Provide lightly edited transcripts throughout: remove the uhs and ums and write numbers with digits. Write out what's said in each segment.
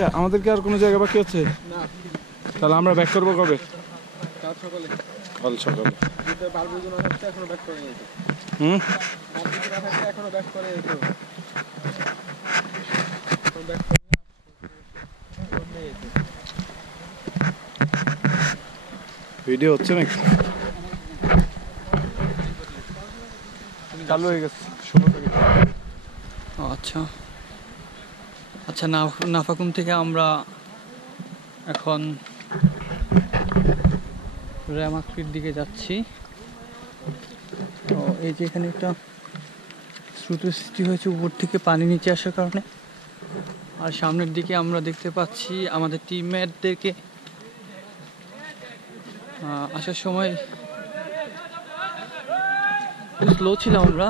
আমাদেরকে আর কোনো জায়গা বাকি আছে না, তাহলে আমরা ব্যাক করবো কবে? কাল সকালে। কাল সকালে। যেটা বারবিজন থাকতে এখনো ব্যাক করে যেত। বারবিজন থাকতে এখনো ব্যাক করে যেত। ব্যাক করে ভিডিও হচ্ছে নাকি? চালু হয়ে গেছে 16 থেকে। আচ্ছা আচ্ছা, নাফাকুম থেকে আমরা এখন রেমাক্রির দিকে যাচ্ছি। তো এই যে এখানে একটা স্রোতের সৃষ্টি হয়েছে উপর থেকে পানি নিচে আসার কারণে। আর সামনের দিকে আমরা দেখতে পাচ্ছি আমাদের টিমমেটদেরকে আসার সময় স্লো ছিলাম আমরা,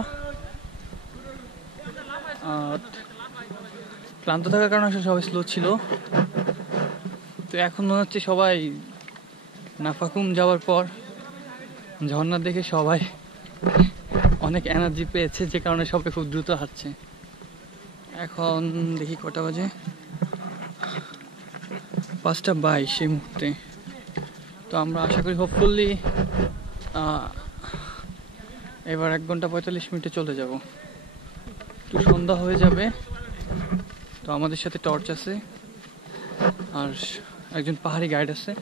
ক্লান্ত থাকার কারণে আসলে সবাই স্লো ছিল। তো এখন মনে হচ্ছে সবাই নাফাকুম যাওয়ার পর ঝর্ণা দেখে সবাই অনেক এনার্জি পেয়েছে, যে কারণে সবাই খুব দ্রুত হাঁটছে। এখন দেখি কটা বাজে, 5:22 সেই মুহূর্তে। তো আমরা আশা করি হোপফুলি এবার 1 ঘন্টা 45 মিনিটে চলে যাব। একটু সন্ধ্যা হয়ে যাবে। তো আমাদের সাথে টর্চ আছে আর একজন পাহাড়ি গাইড আছে,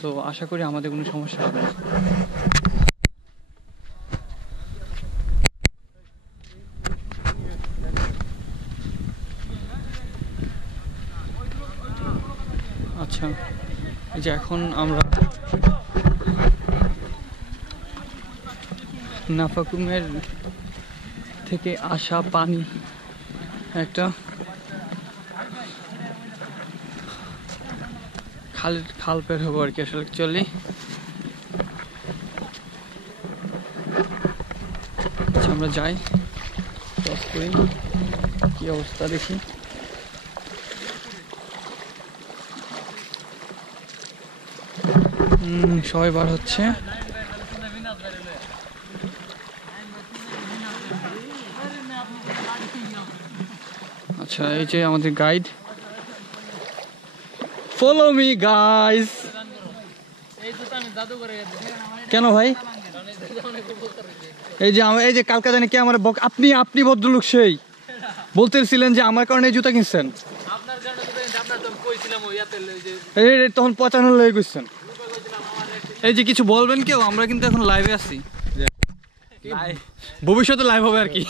তো আশা করি আমাদের কোনো সমস্যা হবে না। আচ্ছা, এই যে এখন আমরা নাফাকুমের থেকে আসা পানি একটা খাল বের হবো আর কি আসলে অ্যাকচুয়ালি। আচ্ছা আমরা যাই, ক্রস করি, কি অবস্থা দেখি। সবাই বার হচ্ছে। আচ্ছা, এই যে আমাদের গাইড, ফলো মি গাইস। কেন ভাই? এই যে কালকা জানি কে আমার আপনি ভদ্রলোক সেই বলতেছিলেন যে আমার কারণে জুতা কিনছেন, তখন 95 লেগে গেছেন। এই যে কিছু বলবেন কেউ? আমরা কিন্তু এখন লাইভে আছি, ভবিষ্যতে লাইভ হবে আর কি।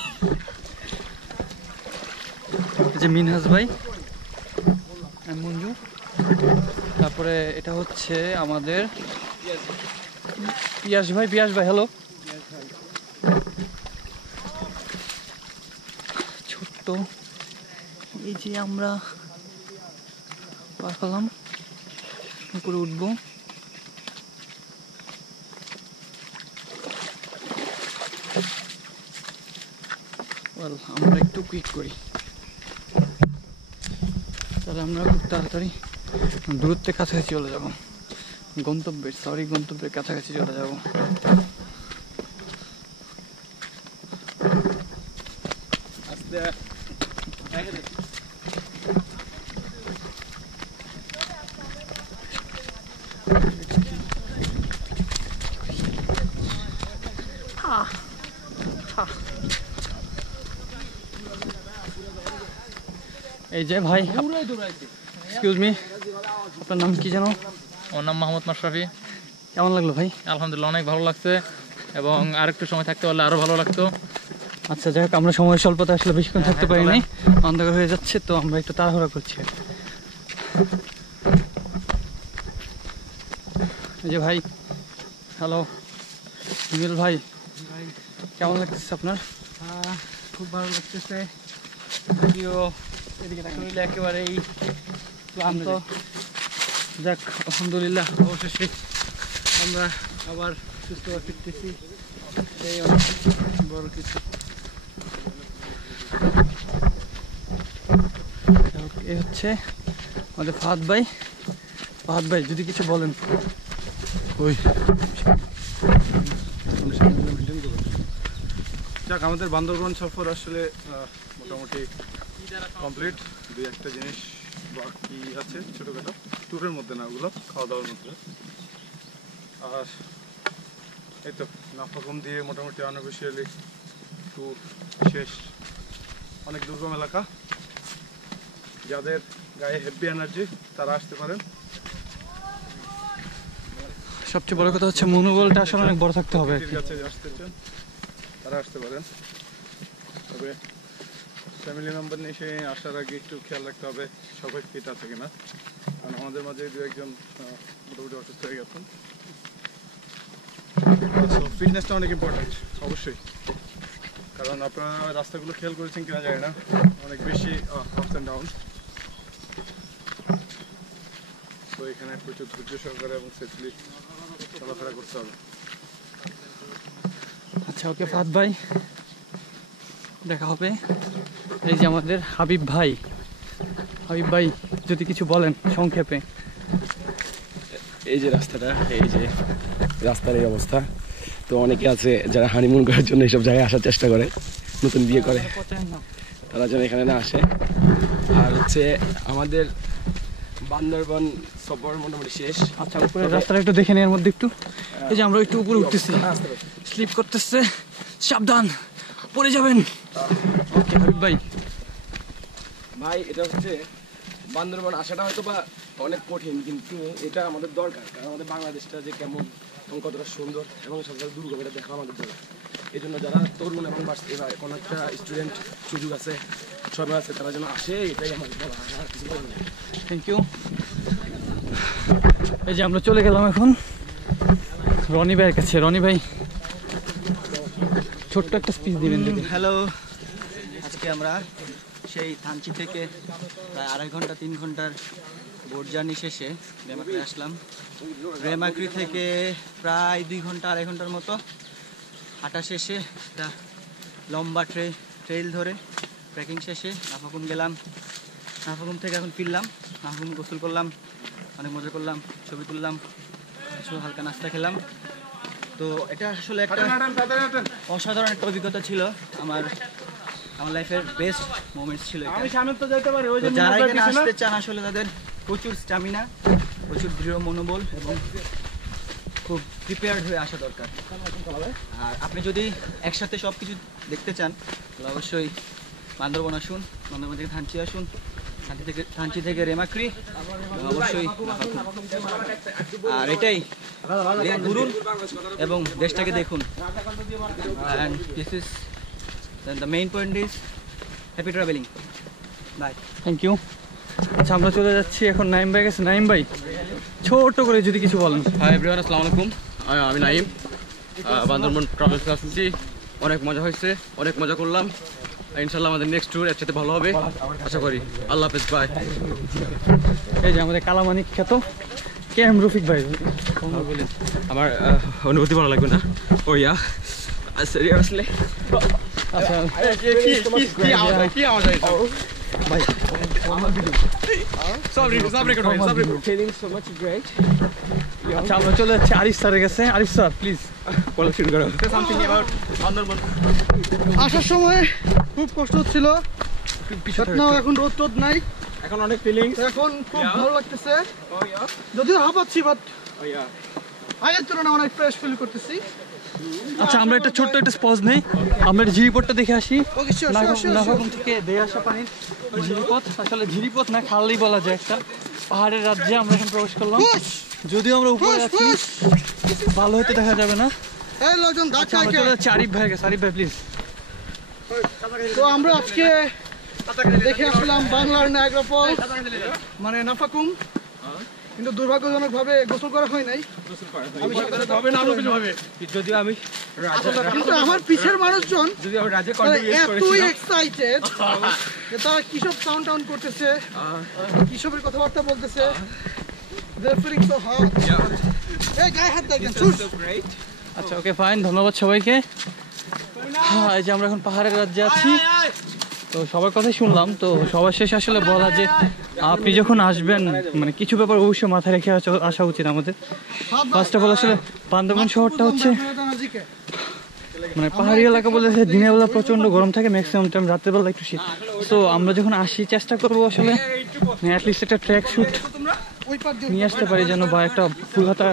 যে মিনহাজ ভাই, মঞ্জু, তারপরে এটা হচ্ছে আমাদের পিয়াস ভাই। হ্যালো। ছোট্ট এই যে আমরা পার পেলাম, উপরে উঠবো। আমরা একটু কুইক করি, তাহলে আমরা খুব তাড়াতাড়ি দূরত্বের কাছাকাছি চলে যাব, গন্তব্যের কাছাকাছি চলে যাব। এই যে ভাই, এক্সকিউজ মি, আপনার নাম কি জানো? আমার নাম মোহাম্মদ মাশরাফি। কেমন লাগলো ভাই? আলহামদুলিল্লাহ, অনেক ভালো লাগছে এবং আরেকটু সময় থাকতে পারলে আরো ভালো লাগতো। আচ্ছা, যাই হোক, আমরা সময় স্বল্পতা আসলে বেশিক্ষণ থাকতে পারি নাই, অন্ধকার হয়ে যাচ্ছে, তো আমরা একটু তাড়াহুড়া করছি। এই যে ভাই, হ্যালো নিমিল ভাই, কেমন লাগতেছে আপনার? খুব ভালো লাগতেছে। এদিকে শরীরে একেবারেই ক্লান্ত। যাক, আলহামদুলিল্লাহ, অবশেষে আমরা আবার সুস্থ ফিরতেছি, এই অনেক বড় কিছু। এই হচ্ছে আমাদের ফাহাদ ভাই, যদি কিছু বলেন। ওই যাক, আমাদের বান্দরবান সফর আসলে মোটামুটি কমপ্লিট। দুই একটা জিনিস বাকি আছে ছোটোখাটো ট্যুরের মধ্যে না, ওগুলো খাওয়া দাওয়ার মধ্যে। আর এই তো নাফাকুম দিয়ে মোটামুটি আনঅফিসিয়ালি ট্যুর শেষ। অনেক দুর্গম এলাকা, যাদের গায়ে হেভি এনার্জি তারা আসতে পারেন। সবচেয়ে বড় কথা হচ্ছে মনোবলটা আসলে অনেক বড় থাকতে হবে। ঠিক আছে, আসতে চান তারা আসতে পারেন, তবে ফ্যামিলি মেম্বার নিয়ে এসে আসার আগে একটু খেয়াল রাখতে হবে সবাই ফিট আছে কিনা, কারণ আমাদের মাঝে দু একজন মোটামুটি অসুস্থ হয়ে গেছেন। ফিটনেসটা অনেক ইম্পর্টেন্ট অবশ্যই, কারণ আপনারা রাস্তাগুলো খেয়াল করেছেন কিনা জানি না, অনেক বেশি আপস অ্যান্ড ডাউন। তো এখানে প্রচুর ধৈর্য সহকারে এবং সেফলি চলাফেরা করতে হবে। আচ্ছা ওকে ফাহাদ ভাই, দেখা হবে। এই যে আমাদের হাবিব ভাই, হাবিব ভাই যদি কিছু বলেন সংক্ষেপে। এই যে রাস্তাটা, এই যে রাস্তার এই অবস্থা। তো অনেকে আছে যারা হানিমুন করার জন্য এইসব জায়গায় আসার চেষ্টা করে, নতুন বিয়ে করে, তারা যেন এখানে না আসে। আর হচ্ছে আমাদের বান্দরবান সফর মোটামুটি শেষ। আচ্ছা উপরে রাস্তাটা একটু দেখে নিই, এর মধ্যে একটু এই যে আমরা একটু উপরে উঠতেছি, স্লিপ করতেছে, সাবধান পড়ে যাবেন। ওকে হাবিব ভাই, ভাই এটা হচ্ছে বান্দরবান আসাটা হয়তো বা অনেক কঠিন, কিন্তু এটা আমাদের দরকার, কারণ আমাদের বাংলাদেশটা যে কেমন এবং কতটা সুন্দর এবং সবচেয়ে দুর্গম এটা দেখা আমাদের দরকার। এই জন্য যারা তরুণ এবং কোনো একটা স্টুডেন্ট সুযোগ আছে, সময় আছে, তারা যেন আসে, এটাই আমার বলা। আর কিছু বলার নেই। Thank you. এই যে আমরা চলে গেলাম এখন রনি ভাইয়ের কাছে। রনি ভাই ছোট্ট একটা স্পিচ দিবেন যদি। হ্যালো, আজকে আমরা সেই থানচি থেকে প্রায় 2.5 ঘন্টা 3 ঘন্টার বোট জার্নি শেষে রেমাক্রি আসলাম। রেমাক্রি থেকে প্রায় 2 ঘন্টা 2.5 ঘন্টার মতো হাঁটা শেষে একটা লম্বা ট্রেইল ধরে ট্রেকিং শেষে নাফাকুম গেলাম। নাফাকুম থেকে এখন ফিরলাম, নাফাকুম গোসল করলাম, অনেক মজা করলাম, ছবি তুললাম, কিছু হালকা নাস্তা খেলাম। তো এটা আসলে একটা অসাধারণ একটা অভিজ্ঞতা ছিল, আমার লাইফের বেস্ট মোমেন্টস ছিল এটা। তো যারা এখানে আসতে চান আসলে তাদের প্রচুর স্ট্যামিনা, প্রচুর দৃঢ় মনোবল এবং খুব প্রিপেয়ার্ড হয়ে আসা দরকার। আর আপনি যদি একসাথে সব কিছু দেখতে চান তাহলে অবশ্যই বান্দরবন আসুন, বান্দরবন থেকে থানচি আসুন, থানচি থেকে রেমাক্রি, অবশ্যই নাফাকুম। আর এটাই ঘুরুন এবং দেশটাকে দেখুন। And this is the main point is happy travelling. Bye. Thank you. আচ্ছা আমরা চলে যাচ্ছি এখন নাইম ভাই গেছে। নাইম ভাই ছোট করে যদি কিছু বলেন। হাই এভরিওয়ান, আসসালামু আলাইকুম। আমি নাইম, বান্দরবন ট্রাভেলস আসছি। অনেক মজা হয়েছে, অনেক মজা করলাম। ইনশাল্লাহ আমাদের নেক্সট ট্যুর এর সাথে ভালো হবে আশা করি। আল্লাহ হাফেজ, বাই। এই যে আমাদের কালামানিক খ্যাত কে এম রফিক ভাই, বলেন। আমার অনুভূতি ভালো লাগবে না। ও ইয়া সিরিয়াসলি, আচ্ছা কি আওয়াজ হয় ভাই? সব রেকর্ড হয়, সব রেকর্ড। আচ্ছা আমরা চলে যাচ্ছি আরিফ স্যারের কাছে। আরিফ স্যার প্লিজ বলা শুরু করো। Something about Bandarban. আসার সময় খুব কষ্ট হচ্ছিল, নাও এখন রোদ টোদ নাই, এখন অনেক ফিলিংস। এখন খুব ভালো লাগতেছে, যদিও হাঁপাচ্ছি বাট আগের তুলনায় অনেক ফ্রেশ ফিল করতেছি। আচ্ছা আমরা একটা ছোট্ট একটা স্পজ নেই, আমরা একটা ঝিরিপথটা দেখে আসি। ওকে, শিওর শিওর নাফাকুম থেকে দিয়ে আসা পানির ঝিরিপথ, আসলে ঝিরিপথ না খালই বলা যায়, একটা পাহাড়ের রাজ্যে আমরা এখন প্রবেশ করলাম। যদিও আমরা উপরে আছি, ভালো হতে দেখা যাবে না। এই লোকজন আচ্ছা আমরা চলে যাচ্ছি আরিফ ভাইয়ের কাছে। আরিফ ভাই প্লিজ। তো আমরা আজকে দেখে আসলাম বাংলার নায়াগ্রা ফলস মানে নাফাকুম, কিন্তু দুর্ভাগ্যজনকভাবে গোসল করা হয় নাই। কিন্তু আমার পিছের মানুষজন এতই এক্সাইটেড যে তারা কিসব সাউন্ড টাউন করতেছে, কিসবের কথাবার্তা বলতেছে। আচ্ছা ওকে ফাইন, ধন্যবাদ সবাইকে। হ্যাঁ এই যে আমরা এখন পাহাড়ের রাজ্যে আছি, তো সবার কথাই শুনলাম। তো সবার শেষে আসলে বলা যে আপনি যখন আসবেন মানে কিছু ব্যাপার অবশ্যই মাথায় রেখে আসা উচিত আমাদের। ফার্স্ট অফ অল আসলে বান্দরবান শহরটা হচ্ছে মানে পাহাড়ি এলাকা বলে দিনের বেলা প্রচন্ড গরম থাকে, ম্যাক্সিমাম টাইম রাতের বেলা একটু শীত। সো আমরা যখন আসি চেষ্টা করবো আসলে অ্যাটলিস্ট একটা ট্র্যাক শুট নিয়ে আসতে পারি যেন, বা একটা ফুল হাতা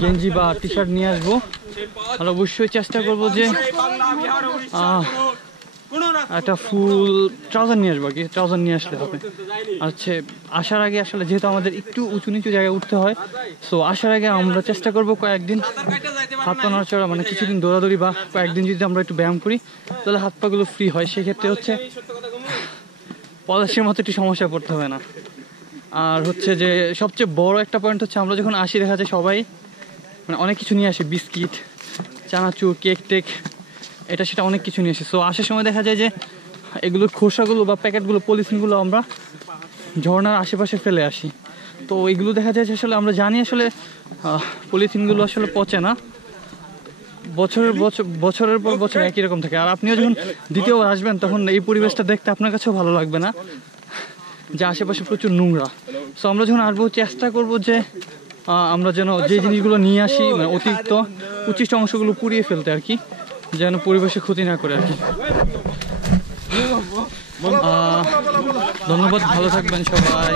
গেঞ্জি বা টি শার্ট নিয়ে আসবো। আর অবশ্যই চেষ্টা করবো যে একটা ফুল ট্রাউজার নিয়ে আসবো, আর কি ট্রাউজার নিয়ে আসলে হবে। আচ্ছা, আসার আগে আসলে যেহেতু আমাদের একটু উঁচু নিচু জায়গায় উঠতে হয়, সো আসার আগে আমরা চেষ্টা করবো কয়েকদিন হাত পা নড়াচড়া, মানে কিছুদিন দৌড়াদৌড়ি বা কয়েকদিন যদি আমরা একটু ব্যায়াম করি তাহলে হাত পাগুলো ফ্রি হয়। সেক্ষেত্রে হচ্ছে পলাশের মতো একটু সমস্যা পড়তে হবে না। আর হচ্ছে যে সবচেয়ে বড় একটা পয়েন্ট হচ্ছে আমরা যখন আসি দেখা যায় সবাই মানে অনেক কিছু নিয়ে আসি, বিস্কিট, চানাচুর, কেক টেক, এটা সেটা অনেক কিছু নিয়ে আসি। সো আসার সময় দেখা যায় যে এগুলোর খোসাগুলো বা প্যাকেটগুলো, পলিথিনগুলো আমরা ঝর্ণার আশেপাশে ফেলে আসি। তো এইগুলো দেখা যায় যে আসলে আমরা জানি আসলে পলিথিনগুলো আসলে পচে না, বছরের পর বছর একই রকম থাকে। আর আপনিও যখন দ্বিতীয়বার আসবেন তখন এই পরিবেশটা দেখতে আপনার কাছেও ভালো লাগবে না, যে আশেপাশে প্রচুর নোংরা। সো আমরা যখন আসবো চেষ্টা করবো যে আমরা যেন যে জিনিসগুলো নিয়ে আসি মানে অতিরিক্ত উচ্ছিষ্ট অংশগুলো পুড়িয়ে ফেলতে আর কি, যেন পরিবেশে ক্ষতি না করে আর কি। ধন্যবাদ, ভালো থাকবেন সবাই।